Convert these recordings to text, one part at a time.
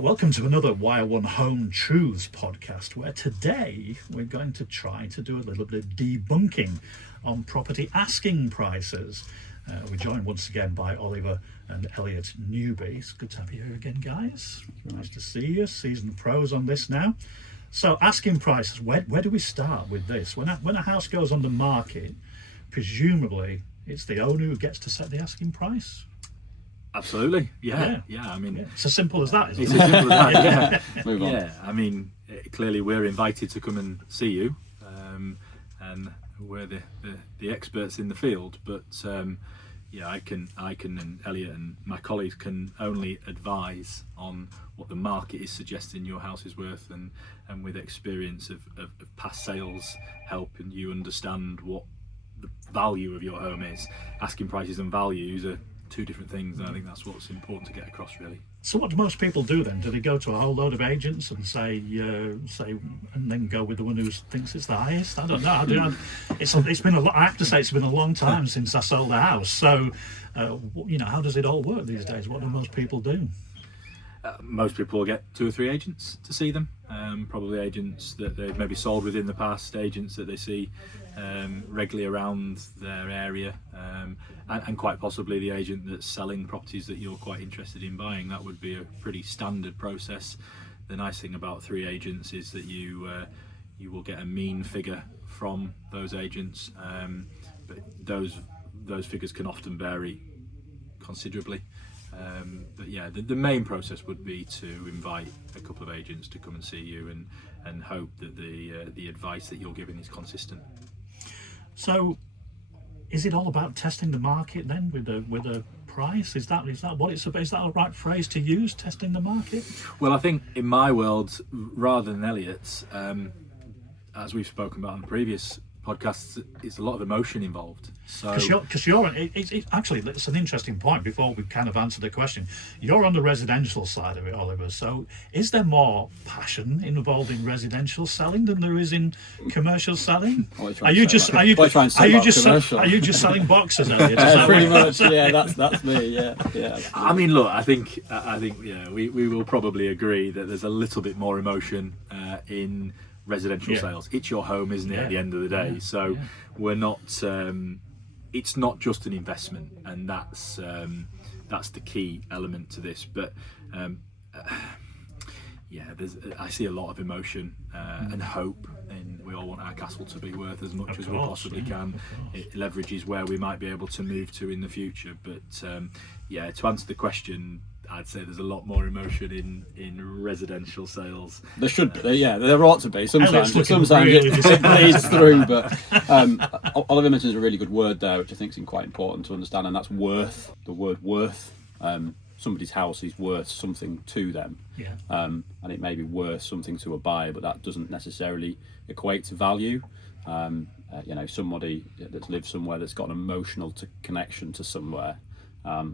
Well, welcome to another Wire One Home Truths podcast, where today we're going to try to do a little bit of debunking on property asking prices. We're joined once again by Oliver and Elliot Newby. It's good to have you here again, guys. Nice to see you. Seasoned pros on this now. So, asking prices, where do we start with this? When a house goes on the market, presumably it's the owner who gets to set the asking price? Absolutely, yeah. I mean, it's as simple as that, isn't it's it? as simple as that. Yeah, Move on. Yeah. I mean, clearly we're invited to come and see you, and we're the experts in the field. But I can, and Elliot and my colleagues can only advise on what the market is suggesting your house is worth, and with experience of past sales, helping you understand what the value of your home is. Asking prices and values are two different things, and I think that's what's important to get across, really. So what do most people do then? Do they go to a whole load of agents and say, and then go with the one who thinks it's the highest? I don't know. It's been a lot. I have to say, it's been a long time since I sold a house. So, how does it all work these days? What do most people do? Most people will get 2 or 3 agents to see them. Probably agents that they've maybe sold with in the past, agents that they see regularly around their area, and quite possibly the agent that's selling properties that you're quite interested in buying. That would be a pretty standard process. The nice thing about 3 agents is that you will get a mean figure from those agents, but those figures can often vary considerably. The main process would be to invite a couple of agents to come and see you, and hope that the advice that you're giving is consistent. So, is it all about testing the market then with a price? Is that what it's about? Is that a right phrase to use? Testing the market? Well, I think in my world, rather than Elliot's, as we've spoken about on previous podcasts, it's a lot of emotion involved. So because you're actually, it's an interesting point. Before we kind of answer the question, you're on the residential side of it, Oliver. So is there more passion involved in residential selling than there is in commercial selling? Are you just selling boxes, Elliot? Pretty much, yeah. That's me. Yeah. I mean, look, I think we will probably agree that there's a little bit more emotion in residential sales. It's your home, isn't it, at the end of the day? So we're not it's not just an investment, and that's the key element to this. But I see a lot of emotion and hope, and we all want our castle to be worth as much as we possibly can. It leverages where we might be able to move to in the future. But to answer the question, I'd say there's a lot more emotion in residential sales. There should be, there ought to be. Sometimes really it bleeds through. But Oliver mentions a really good word there, which I think is quite important to understand, and that's worth. The word worth. Somebody's house is worth something to them, and it may be worth something to a buyer, but that doesn't necessarily equate to value. Somebody that's lived somewhere that's got an emotional connection to somewhere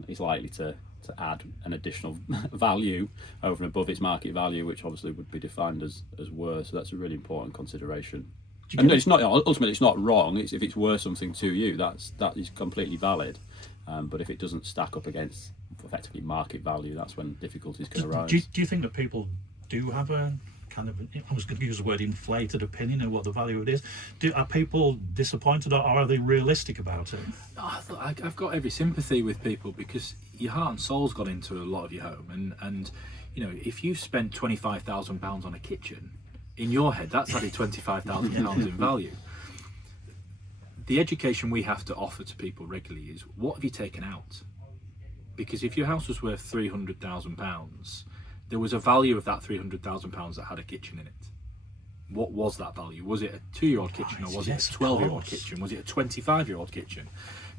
is likely to add an additional value over and above its market value, which obviously would be defined as worth. So that's a really important consideration. And it's not ultimately, it's not wrong. If it's worth something to you, that is completely valid. But if it doesn't stack up against effectively market value, that's when difficulties can arise. Do you think that people do have a kind of, I was going to use the word inflated opinion of what the value of it is? Are people disappointed, or are they realistic about it? I've got every sympathy with people, because your heart and soul's gone into a lot of your home, and if you spent £25,000 on a kitchen, in your head that's added £25,000 in value. The education we have to offer to people regularly is, what have you taken out? Because if your house was worth £300,000, there was a value of that £300,000 that had a kitchen in it. What was that value? Was it a 2-year-old kitchen, or was it a 12-year-old kitchen? Was it a 25-year-old kitchen?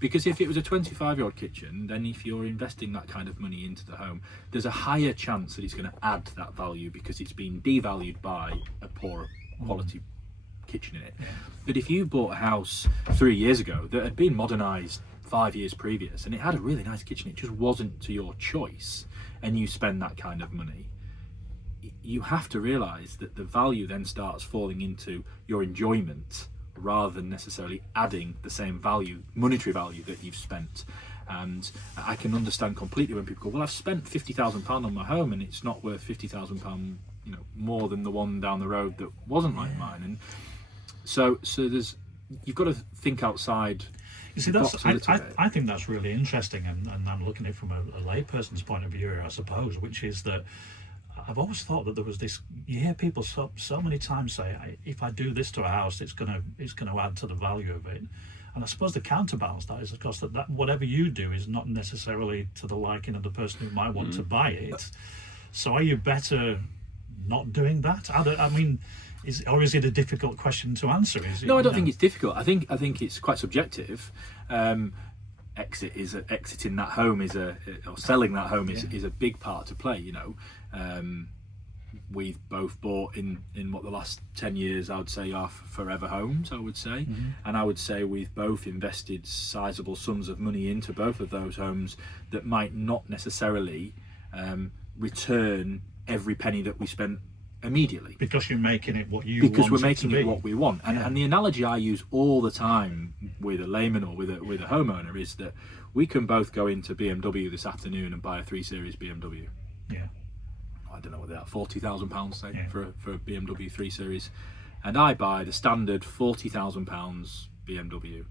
Because if it was a 25-year-old kitchen, then if you're investing that kind of money into the home, there's a higher chance that it's going to add that value, because it's been devalued by a poor quality kitchen in it. But if you bought a house 3 years ago that had been modernised 5 years previous, and it had a really nice kitchen, it just wasn't to your choice, and you spend that kind of money, you have to realise that the value then starts falling into your enjoyment, rather than necessarily adding the same value, monetary value, that you've spent. And I can understand completely when people go, well, I've spent £50,000 on my home and it's not worth £50,000, you know, more than the one down the road that wasn't like mine. And so you've got to think outside. You see, I think that's really interesting, and I'm looking at it from a layperson's point of view, I suppose, which is that I've always thought that there was this. You hear people so many times say, if I do this to a house, it's going to add to the value of it. And I suppose the counterbalance that is, of course, that whatever you do is not necessarily to the liking of the person who might want to buy it. So are you better not doing that? I mean, is it a difficult question to answer? No, I don't think it's difficult. I think it's quite subjective. Exiting that home or selling that home is a big part to play. You know, we've both bought in what the last 10 years I would say are forever homes. I would say, and I would say we've both invested sizable sums of money into both of those homes that might not necessarily return every penny that we spent immediately, because you're making it what you because want we're making it it what we want. And the analogy I use all the time with a layman or with a homeowner is that we can both go into BMW this afternoon and buy a 3 Series BMW. I don't know what they are, £40,000 say for a BMW 3 Series, and I buy the standard £40,000 BMW,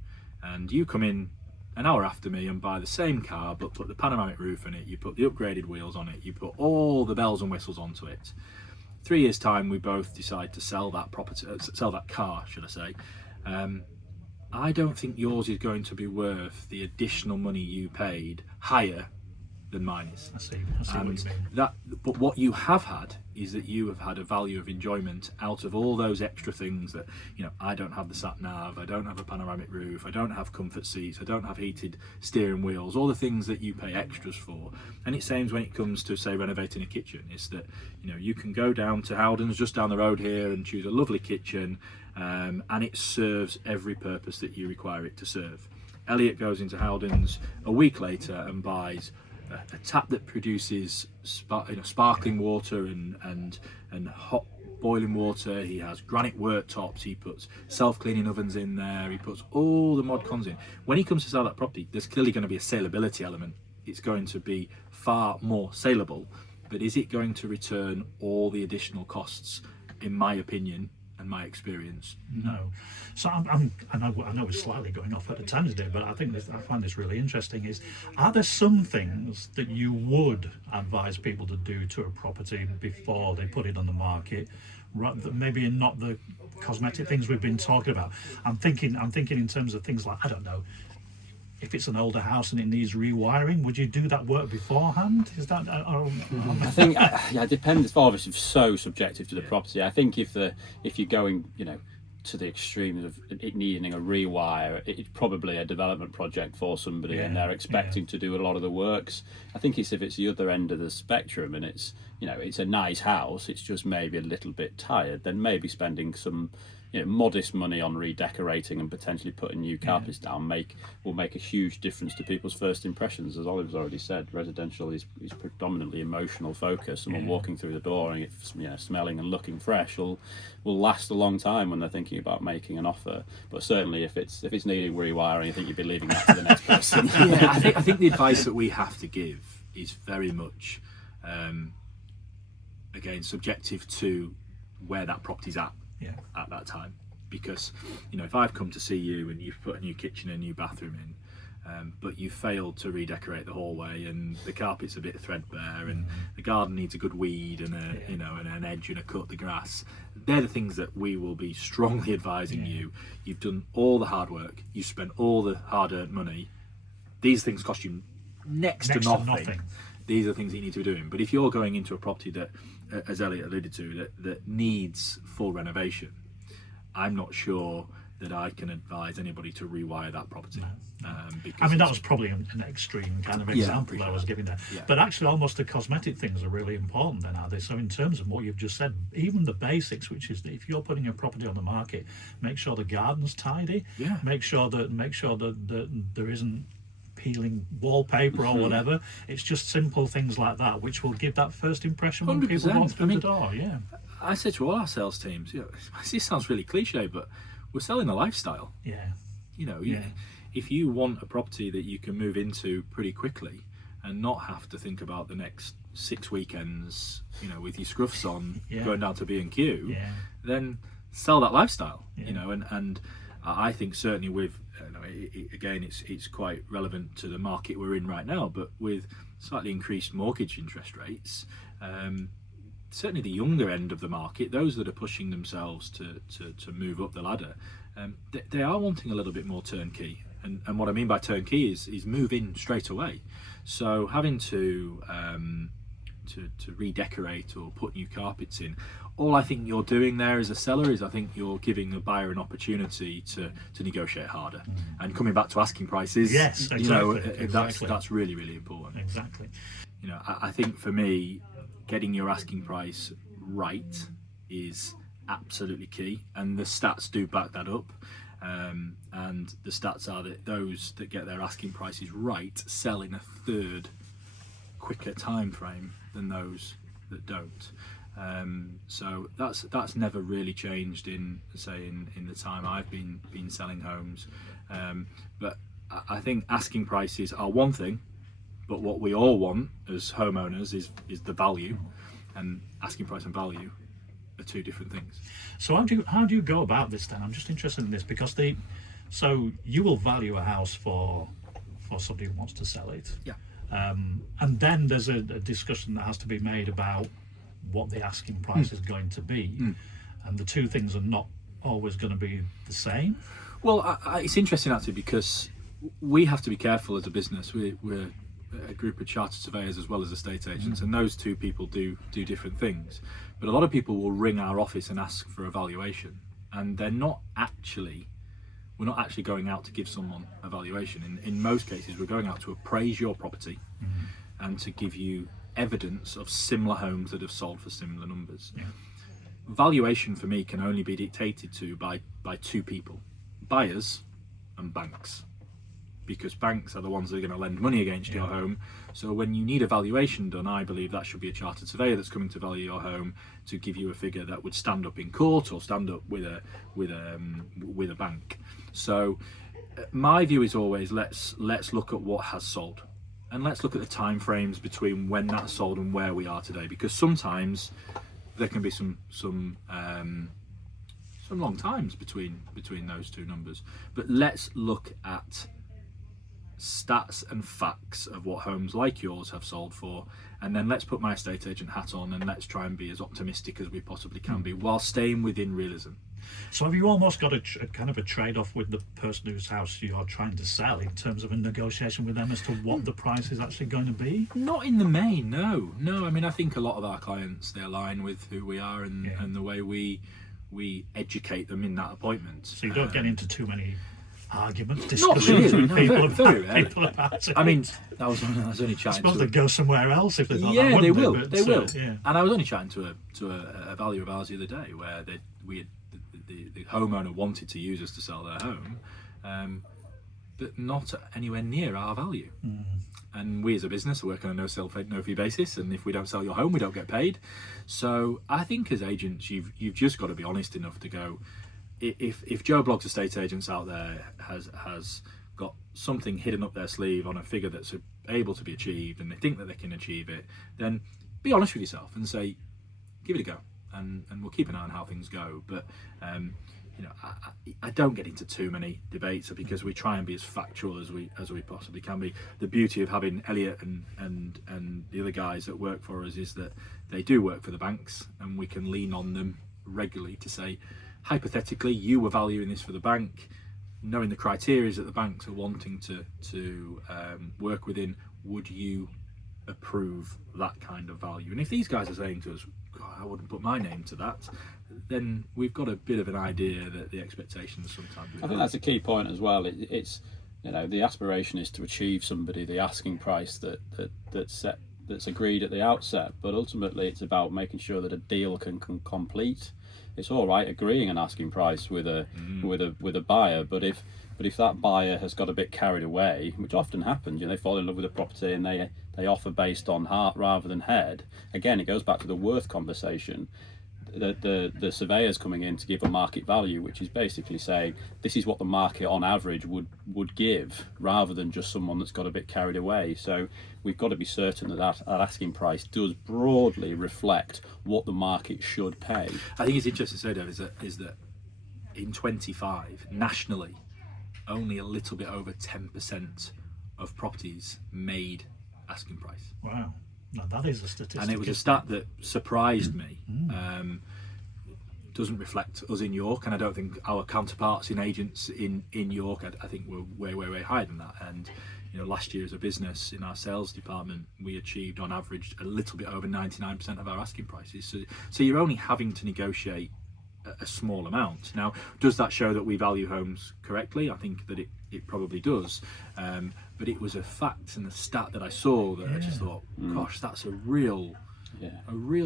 and you come in an hour after me and buy the same car but put the panoramic roof in it, you put the upgraded wheels on it, you put all the bells and whistles onto it. 3 years time we both decide to sell that car, should I say. I don't think yours is going to be worth the additional money you paid higher than mine is. I see what you mean. But what you have had is that you have had a value of enjoyment out of all those extra things that, you know, I don't have the sat nav, I don't have a panoramic roof, I don't have comfort seats, I don't have heated steering wheels, all the things that you pay extras for. And it seems when it comes to, say, renovating a kitchen, is that, you know, you can go down to Howden's just down the road here and choose a lovely kitchen, and it serves every purpose that you require it to serve. Elliot goes into Howden's a week later and buys a tap that produces sparkling water and hot boiling water. He has granite worktops, he puts self-cleaning ovens in there, he puts all the mod cons in. When he comes to sell that property, there's clearly going to be a saleability element. It's going to be far more saleable, but is it going to return all the additional costs? In my opinion and my experience, no. So I know we're slightly going off at a tangent here, but I find this really interesting. Are there some things that you would advise people to do to a property before they put it on the market, maybe not the cosmetic things we've been talking about? I'm thinking in terms of things like, I don't know, if it's an older house and it needs rewiring, would you do that work beforehand? Is that? I think it depends. It's obviously so subjective to the property. I think if you're going, you know, to the extremes of it needing a rewire, it's probably a development project for somebody, and they're expecting to do a lot of the works. I think if it's the other end of the spectrum and it's, you know, it's a nice house, it's just maybe a little bit tired, then maybe spending some, you know, modest money on redecorating and potentially putting new carpets down will make a huge difference to people's first impressions. As Oliver's already said, residential is predominantly emotional focus. Someone walking through the door and it's, you know, smelling and looking fresh will last a long time when they're thinking about making an offer. But certainly if it's needing rewiring, I think you'd be leaving that to the next person. I think the advice that we have to give is very much again subjective to where that property's at that time. Because, you know, if I've come to see you and you've put a new kitchen and a new bathroom in, but you failed to redecorate the hallway and the carpet's a bit threadbare and the garden needs a good weed and and an edge and a cut the grass, they're the things that we will be strongly advising you. You've done all the hard work, you've spent all the hard-earned money, these things cost you next to nothing. These are things that you need to be doing. But if you're going into a property that, as Elliot alluded to, that needs full renovation, I'm not sure that I can advise anybody to rewire that property. I mean, that was probably an extreme kind of example I was giving there. But actually, almost the cosmetic things are really important then, are they? So in terms of what you've just said, even the basics, which is that if you're putting a property on the market, make sure the garden's tidy. Make sure that there isn't peeling wallpaper or whatever. It's just simple things like that which will give that first impression when people walk through the door. I say to all our sales teams, you know, this sounds really cliche, but we're selling a lifestyle. if you want a property that you can move into pretty quickly and not have to think about the next 6 weekends, you know, with your scruffs on, going down to B&Q, then sell that lifestyle, you know. And I think certainly with, you know, again, it's quite relevant to the market we're in right now, but with slightly increased mortgage interest rates, certainly the younger end of the market, those that are pushing themselves to move up the ladder, they are wanting a little bit more turnkey. And what I mean by turnkey is move in straight away. So having to redecorate or put new carpets in, all I think you're doing there as a seller is I think you're giving a buyer an opportunity to negotiate harder. And coming back to asking prices, yes, exactly, you know, exactly. that's really, really important. Exactly. You know, I think for me, getting your asking price right is absolutely key, and the stats do back that up. And the stats are that those that get their asking prices right sell in a third quicker time frame than those that don't. So that's never really changed in the time I've been selling homes. But I think asking prices are one thing, but what we all want as homeowners is the value, and asking price and value are two different things. So how do you go about this then? I'm just interested in this because so you will value a house for somebody who wants to sell it. Yeah. And then there's a discussion that has to be made about what the asking price is going to be, and the two things are not always going to be the same. Well, it's interesting actually, because we have to be careful as a business. We're a group of chartered surveyors as well as estate agents, and those two people do different things. But a lot of people will ring our office and ask for a valuation, and we're not actually going out to give someone a valuation. In most cases, we're going out to appraise your property and to give you evidence of similar homes that have sold for similar numbers. Valuation for me can only be dictated to by two people: buyers and banks, because banks are the ones that are going to lend money against your home. So when you need a valuation done, I believe that should be a chartered surveyor that's coming to value your home to give you a figure that would stand up in court or stand up with a bank. So my view is always let's look at what has sold, and let's look at the time frames between when that sold and where we are today, because sometimes there can be some long times between those two numbers. But let's look at stats and facts of what homes like yours have sold for, and then let's put my estate agent hat on and let's try and be as optimistic as we possibly can be while staying within realism. So have you almost got a kind of a trade-off with the person whose house you are trying to sell in terms of a negotiation with them as to what the price is actually going to be? Not in the main, no. I mean, I think a lot of our clients, they align with who we are and the way we educate them in that appointment. So you don't get into too many arguments, Not discussions really, with no, people very about it. I mean, I was only I chatting suppose to they'd go somewhere else if they thought that, they wouldn't will. But, They will. yeah. And I was only chatting to a valuer of ours the other day where the homeowner wanted to use us to sell their home, but not anywhere near our value. And we as a business are working on a no fee basis, and if we don't sell your home, we don't get paid. So I think as agents, you've just got to be honest enough to go, if Joe Bloggs estate agents out there has got something hidden up their sleeve on a figure that's able to be achieved, and they think that they can achieve it, then be honest with yourself and say, give it a go, and we'll keep an eye on how things go. But I don't get into too many debates because we try and be as factual as we possibly can be. The beauty of having Elliot and the other guys that work for us is that they do work for the banks, and we can lean on them regularly to say, hypothetically, you were valuing this for the bank, knowing the criteria that the banks are wanting to work within, would you approve that kind of value? And if these guys are saying to us, God, I wouldn't put my name to that, then we've got a bit of an idea that the expectations sometimes. I think that's a key point as well. It's the aspiration is to achieve somebody the asking price that's agreed at the outset, but ultimately it's about making sure that a deal can complete. It's all right agreeing an asking price with a buyer, but if that buyer has got a bit carried away, which often happens, they fall in love with a property and they offer based on heart rather than head. Again, it goes back to the worth conversation. the surveyors coming in to give a market value, which is basically saying this is what the market on average would give, rather than just someone that's got a bit carried away. So we've got to be certain that asking price does broadly reflect what the market should pay. I think it's interesting to say, Dave, is that in 25 nationally, only a little bit over 10% of properties made asking price. Wow. Now that is a statistic. And it was a stat that surprised me. Doesn't reflect us in York, and I don't think our counterparts in agents in York, I think we're way higher than that. And last year as a business in our sales department, we achieved on average a little bit over 99% of our asking prices. So you're only having to negotiate a small amount. Now, does that show that we value homes correctly? I think that it probably does. But it was a fact and a stat that I saw that I just thought, gosh, that's a real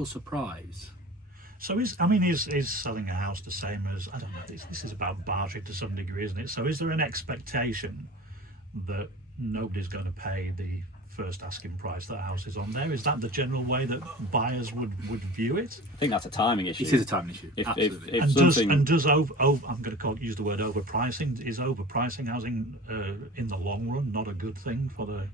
surprise. So is selling a house the same as, I don't know, this is about bartering to some degree, isn't it? So is there an expectation that nobody's going to pay the first asking price that a house is on there? Is that the general way that buyers would view it? I think that's a timing issue. It is a timing issue. Absolutely. Does I'm going to use the word overpricing. Is overpricing housing in the long run not a good thing for the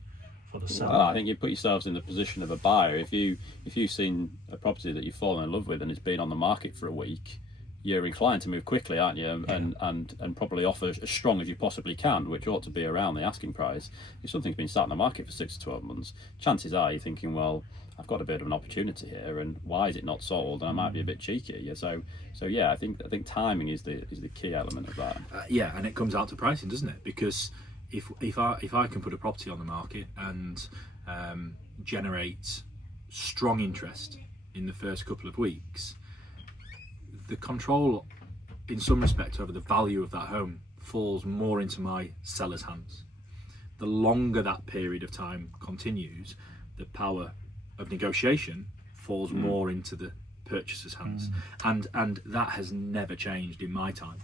seller? Well, I think you put yourselves in the position of a buyer. If you've seen a property that you've fallen in love with and it's been on the market for a week, you're inclined to move quickly, aren't you? And probably offer as strong as you possibly can, which ought to be around the asking price. If something's been sat on the market for 6 to 12 months, chances are you're thinking, well, I've got a bit of an opportunity here, and why is it not sold? And I might be a bit cheeky. Yeah, so yeah, I think timing is the key element of that. And it comes out to pricing, doesn't it? Because if I can put a property on the market and generate strong interest in the first couple of weeks, the control in some respect over the value of that home falls more into my seller's hands. The longer that period of time continues, the power of negotiation falls more into the purchaser's hands. And that has never changed in my time.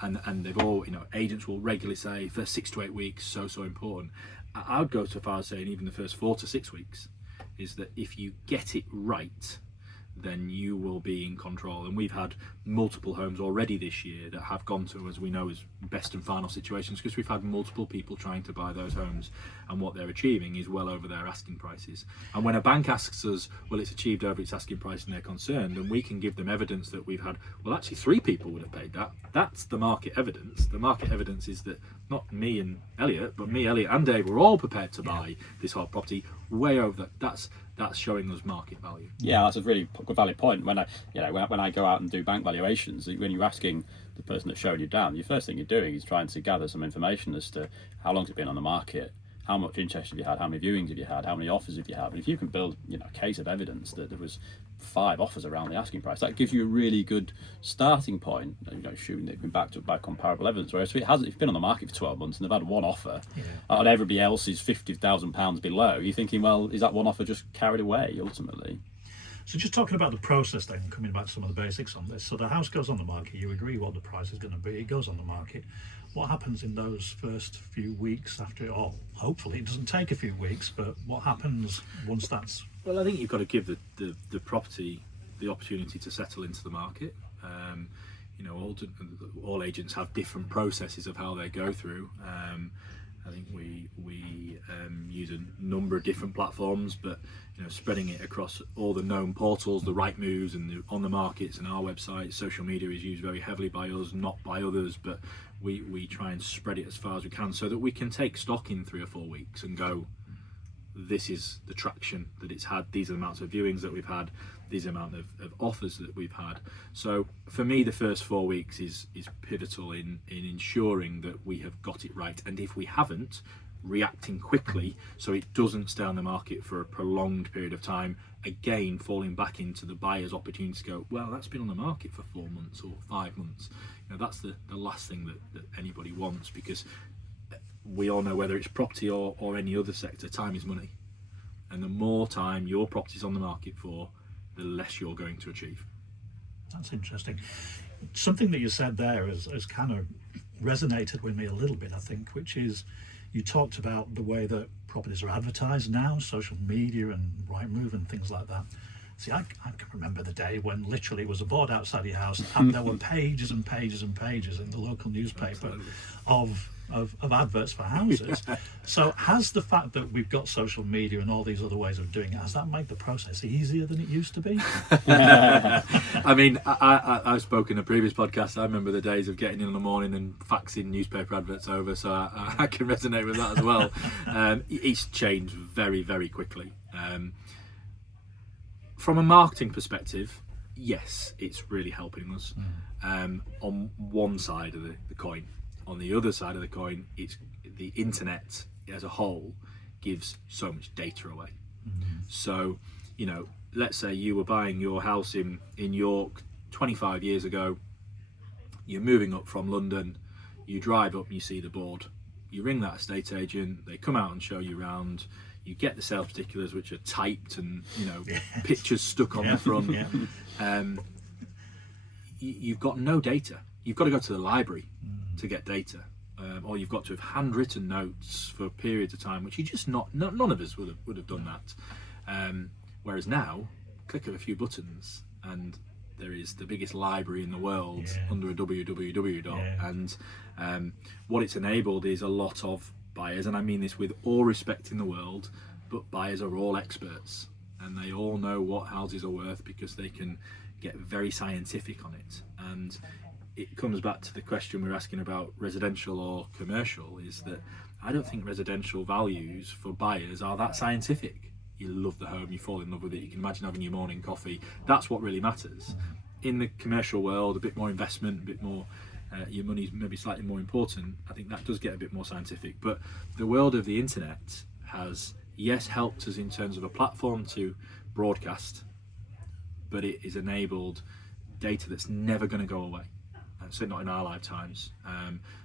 And they've all, agents will regularly say first 6 to 8 weeks, so important. I would go so far as saying even the first 4 to 6 weeks is that if you get it right, then you will be in control. And we've had multiple homes already this year that have gone to, as we know, as best and final situations, because we've had multiple people trying to buy those homes, and what they're achieving is well over their asking prices. And when a bank asks us, well, it's achieved over its asking price and they're concerned, and we can give them evidence that we've had, well, actually 3 people would have paid that. That's the market evidence. The market evidence is that not me and Elliot, but me, Elliot and Dave were all prepared to buy this whole property way over that. That's showing us market value. Yeah, that's a really good valid point. When I go out and do bank valuations, when you're asking the person that's showing you down, the first thing you're doing is trying to gather some information as to how long it's been on the market, how much interest have you had, how many viewings have you had, how many offers have you had. And if you can build a case of evidence that there was 5 offers around the asking price, that gives you a really good starting point, assuming they've been backed up by comparable evidence. Whereas if it's been on the market for 12 months and they've had 1 offer and everybody else is £50,000 below, you're thinking, well, is that 1 offer just carried away ultimately? So just talking about the process then, coming back to some of the basics on this. So the house goes on the market, you agree what the price is going to be, it goes on the market. What happens in those first few weeks after it all? Hopefully it doesn't take a few weeks, but what happens once that's... Well, I think you've got to give the property the opportunity to settle into the market. All agents have different processes of how they go through. I think we use a number of different platforms, but spreading it across all the known portals, the Rightmoves and the on the markets and our website. Social media is used very heavily by us, not by others, but we try and spread it as far as we can so that we can take stock in 3 or 4 weeks and go, this is the traction that it's had, these are the amounts of viewings that we've had, these are the amount of offers that we've had. So for me, the first 4 weeks is pivotal in ensuring that we have got it right, and if we haven't, reacting quickly so it doesn't stay on the market for a prolonged period of time, again falling back into the buyer's opportunity to go, well, that's been on the market for 4 months or 5 months. That's the last thing that anybody wants, because we all know, whether it's property or any other sector, time is money, and the more time your property's on the market for, the less you're going to achieve. That's interesting. Something that you said there has kind of resonated with me a little bit, I think, which is you talked about the way that properties are advertised now, social media and Rightmove and things like that. See, I can remember the day when literally it was a board outside your house and there were pages and pages and pages in the local newspaper of adverts for houses. So has the fact that we've got social media and all these other ways of doing it, has that made the process easier than it used to be? I mean, I've spoken in a previous podcast. I remember the days of getting in the morning and faxing newspaper adverts over, so I can resonate with that as well. It's changed very, very quickly. From a marketing perspective, yes, it's really helping us on one side of the coin. On the other side of the coin, it's the internet as a whole gives so much data away. So, you know, let's say you were buying your house in York 25 years ago, you're moving up from London, you drive up and you see the board, you ring that estate agent, they come out and show you around, you get the sales particulars which are typed and, you know, pictures stuck on the front. You've got no data. You've got to go to the library to get data, or you've got to have handwritten notes for periods of time, which you just none of us would have done that. Whereas now, click of a few buttons and there is the biggest library in the world under a www. And what it's enabled is a lot of buyers, and I mean this with all respect in the world, but buyers are all experts and they all know what houses are worth because they can get very scientific on it. And it comes back to the question we're asking about residential or commercial, is that I don't think residential values for buyers are that scientific. You love the home, you fall in love with it, you can imagine having your morning coffee. That's what really matters. In the commercial world, a bit more investment, a bit more your money's maybe slightly more important. I think that does get a bit more scientific. But the world of the internet has, yes, helped us in terms of a platform to broadcast, but it has enabled data that's never going to go away. Certainly not in our lifetimes.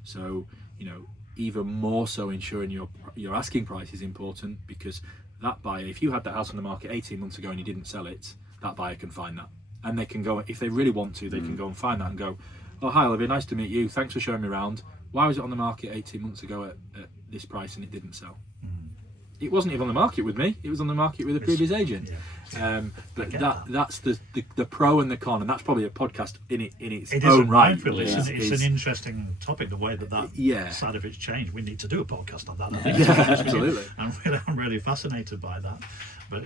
So, you know, even more so ensuring your asking price is important, because that buyer, if you had that house on the market 18 months ago and you didn't sell it, that buyer can find that. And they can go, if they really want to, they can go and find that and go, oh, hi Olivia, nice to meet you. Thanks for showing me around. Why was it on the market 18 months ago at this price and it didn't sell? It wasn't even on the market with me. It was on the market with a previous agent. But that's the pro and the con, and that's probably a podcast in its own right. It's an interesting topic, the way that side of it's changed. We need to do a podcast on that, I think. Absolutely. I'm really fascinated by that. But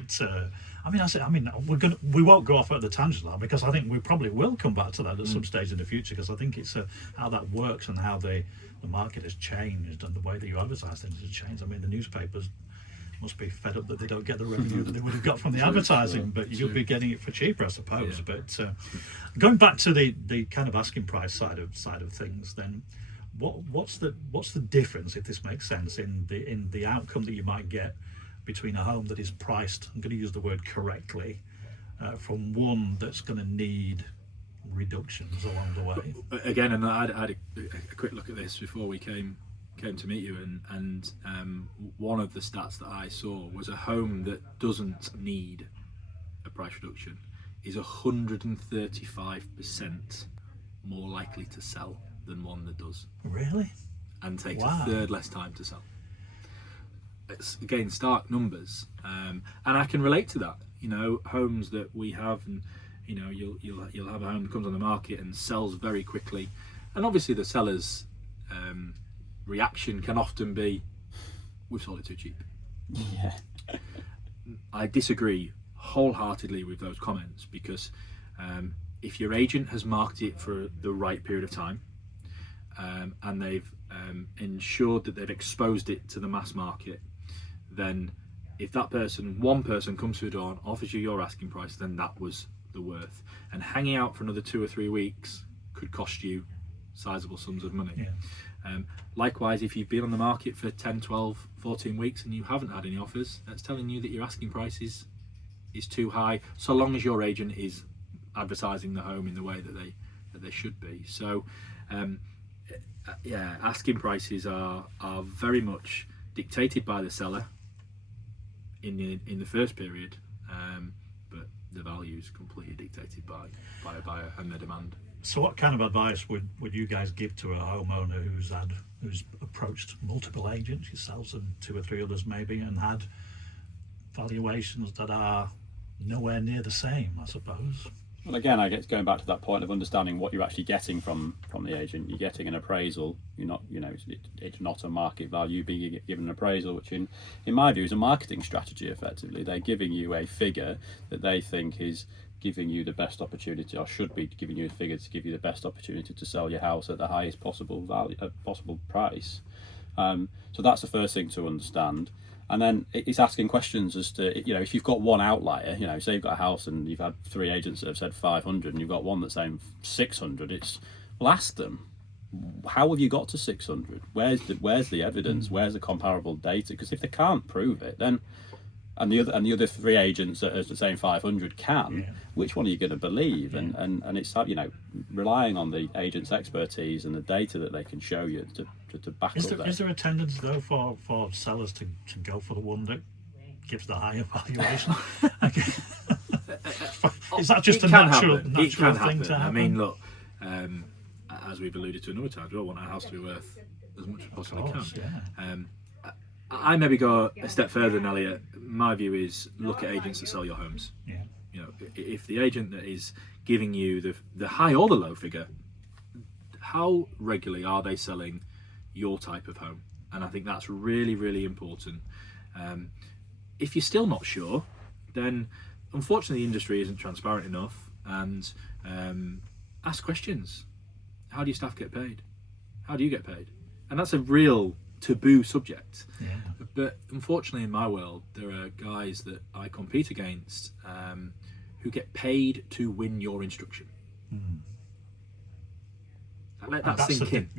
we won't go off at the tangent now, because I think we probably will come back to that at some stage in the future, because I think it's how that works and how the market has changed and the way that you advertise things has changed. I mean, the newspapers must be fed up that they don't get the revenue that they would have got from the advertising, but you'll be getting it for cheaper, I suppose. But going back to the kind of asking price side of things, then what's the difference, if this makes sense, in the outcome that you might get between a home that is priced, I'm going to use the word correctly, from one that's going to need reductions along the way? Again, and I had a quick look at this before we came to meet you, and one of the stats that I saw was a home that doesn't need a price reduction is 135% more likely to sell than one that does. Really? And takes a third less time to sell. It's, again, stark numbers, and I can relate to that. You know, homes that we have, and you know, you'll have a home that comes on the market and sells very quickly, and obviously the seller's reaction can often be, we've sold it too cheap. I disagree wholeheartedly with those comments, because if your agent has marketed it for the right period of time, and they've ensured that they've exposed it to the mass market, then if that one person comes through the door and offers you your asking price, then that was the worth. And hanging out for another 2 or 3 weeks could cost you sizable sums of money. Likewise, if you've been on the market for 10, 12, 14 weeks and you haven't had any offers, that's telling you that your asking price is too high, so long as your agent is advertising the home in the way that they should be. So asking prices are very much dictated by the seller in the first period, but the value is completely dictated by a buyer and their demand. So what kind of advice would you guys give to a homeowner who's approached multiple agents, yourselves and 2 or 3 others maybe, and had valuations that are nowhere near the same, I suppose. Well, again, I guess going back to that point of understanding what you're actually getting from the agent. You're getting an appraisal. You're not, it's not a market value being given an appraisal, which in my view is a marketing strategy. Effectively, they're giving you a figure that they think is giving you the best opportunity, or should be giving you a figure to give you the best opportunity to sell your house at the highest possible value, possible price. So that's the first thing to understand. And then it's asking questions as to, if you've got one outlier, say you've got a house and you've had 3 agents that have said 500 and you've got one that's saying 600, well, ask them, how have you got to 600? Where's the evidence? Where's the comparable data? Because if they can't prove it, then, and the other 3 agents that are saying 500 can, which one are you going to believe? And it's, relying on the agent's expertise and the data that they can show you to back up that. Is there a tendency though for sellers to go for the one that gives the higher valuation? Is that just a natural thing to happen? I mean, look, as we've alluded to another time, we all want our house to be worth as much as possibly can. I maybe go a step further than Elliot. My view is look at agents that sell your homes. If the agent that is giving you the high or the low figure, how regularly are they selling your type of home? And I think that's really, really important. If you're still not sure, then unfortunately the industry isn't transparent enough, and ask questions. How do your staff get paid? How do you get paid? And that's a real taboo subject. But unfortunately in my world there are guys that I compete against who get paid to win your instruction. Let that sink in.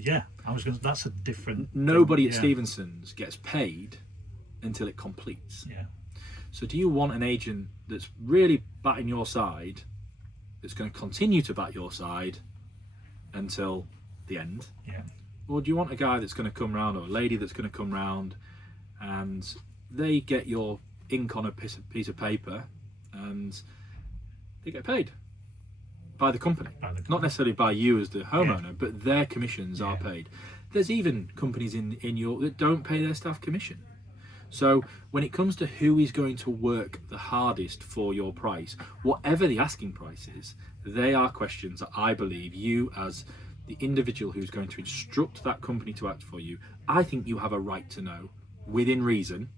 That's a different nobody thing. At Stephensons gets paid until it completes. So do you want an agent that's really batting your side, that's going to continue to bat your side until the end? Or do you want a guy that's going to come round, or a lady that's going to come round, and they get your ink on a piece of paper and they get paid by the company? Not necessarily by you as the homeowner, but their commissions are paid. There's even companies in York that don't pay their staff commission. So when it comes to who is going to work the hardest for your price, whatever the asking price is, they are questions that I believe you, as the individual who's going to instruct that company to act for you, I think you have a right to know, within reason,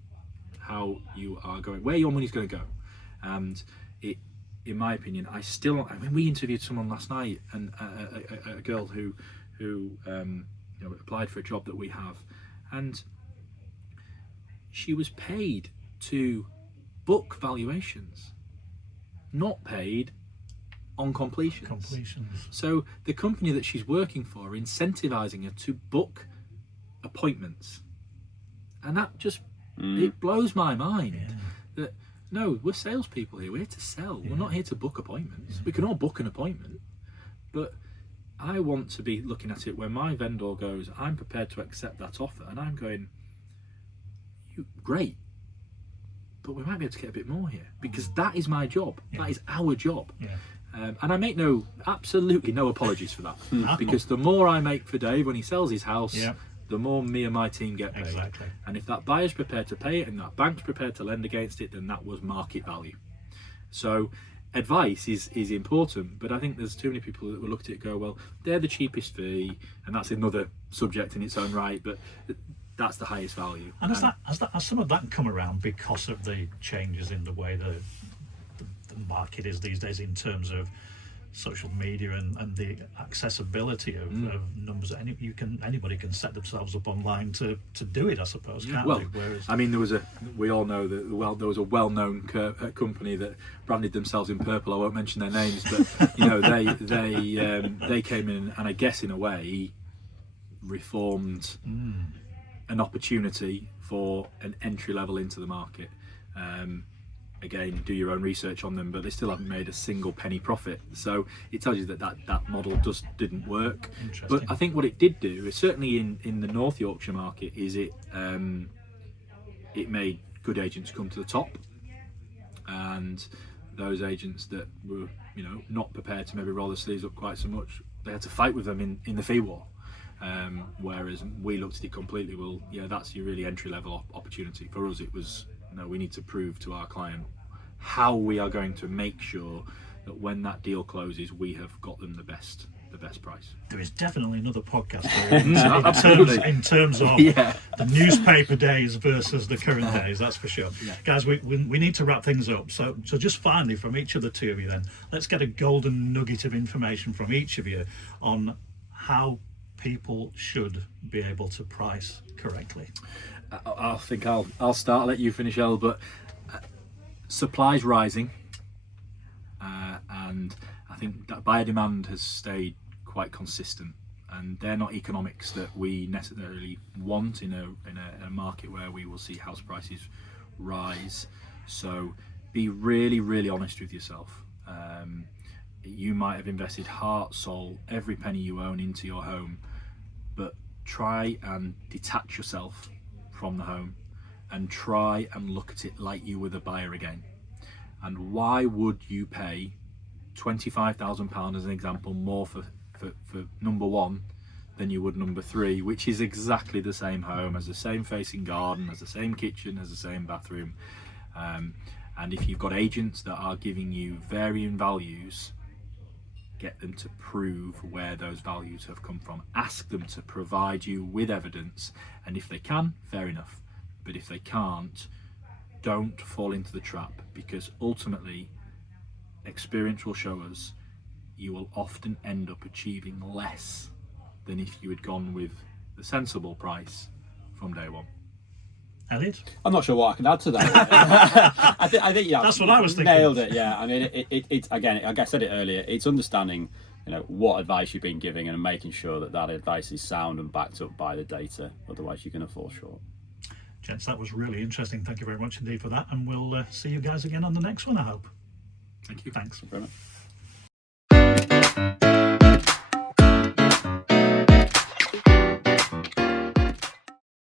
how you are going, where your money's going to go. And in my opinion, we interviewed someone last night, and a girl who applied for a job that we have, and she was paid to book valuations, not paid on completions. So the company that she's working for are incentivizing her to book appointments, and that just it blows my mind that no, we're salespeople here. We're here to sell. We're not here to book appointments. We can all book an appointment, but I want to be looking at it when my vendor goes, I'm prepared to accept that offer, and I'm going, great, but we might be able to get a bit more here, because that is my job. That is our job. And I make absolutely no apologies for that, because the more I make for Dave when he sells his house, the more me and my team get paid. And if that buyer's prepared to pay it and that bank's prepared to lend against it, then that was market value. So advice is important, but I think there's too many people that will look at it and go, well, they're the cheapest fee, and that's another subject in its own right, but that's the highest value. And has some of that come around because of the changes in the way the market is these days, in terms of social media and the accessibility of numbers? Anybody can set themselves up online to do it, I suppose, can't they? Whereas, I mean, we all know that there was a well-known company that branded themselves in purple. I won't mention their names, but they came in and I guess in a way reformed an opportunity for an entry level into the market. Again, do your own research on them, but they still haven't made a single penny profit. So it tells you that model just didn't work. But I think what it did do is, certainly in the North Yorkshire market, is it made good agents come to the top, and those agents that were not prepared to maybe roll their sleeves up quite so much, they had to fight with them in the fee war. Whereas we looked at it completely, well, that's your really entry level opportunity. For us it was, no, we need to prove to our client how we are going to make sure that when that deal closes, we have got them the best price. There is definitely another podcast here in terms of the newspaper days versus the current days, that's for sure. Guys, we need to wrap things up, so just finally from each of the two of you then, let's get a golden nugget of information from each of you on how people should be able to price correctly. I think I'll start, I'll let you finish, El, but supply's rising, and I think that buyer demand has stayed quite consistent, and they're not economics that we necessarily want in a market where we will see house prices rise. So be really, really honest with yourself. You might have invested heart, soul, every penny you own into your home, but try and detach yourself from the home and try and look at it like you were the buyer again. And why would you pay £25,000 as an example more for number one than you would number three, which is exactly the same home, has the same facing garden, has the same kitchen, has the same bathroom, and if you've got agents that are giving you varying values, get them to prove where those values have come from. Ask them to provide you with evidence, and if they can, fair enough, but if they can't, don't fall into the trap, because ultimately experience will show us you will often end up achieving less than if you had gone with the sensible price from day one. Elliot? I'm not sure what I can add to that. I think yeah, that's what I was thinking. Nailed it. Yeah, I mean, it's again, like I said it earlier, it's understanding, what advice you've been giving and making sure that advice is sound and backed up by the data. Otherwise, you're going to fall short. Gents, that was really interesting. Thank you very much indeed for that, and we'll see you guys again on the next one, I hope. Thank you. Thanks. Thank you very much.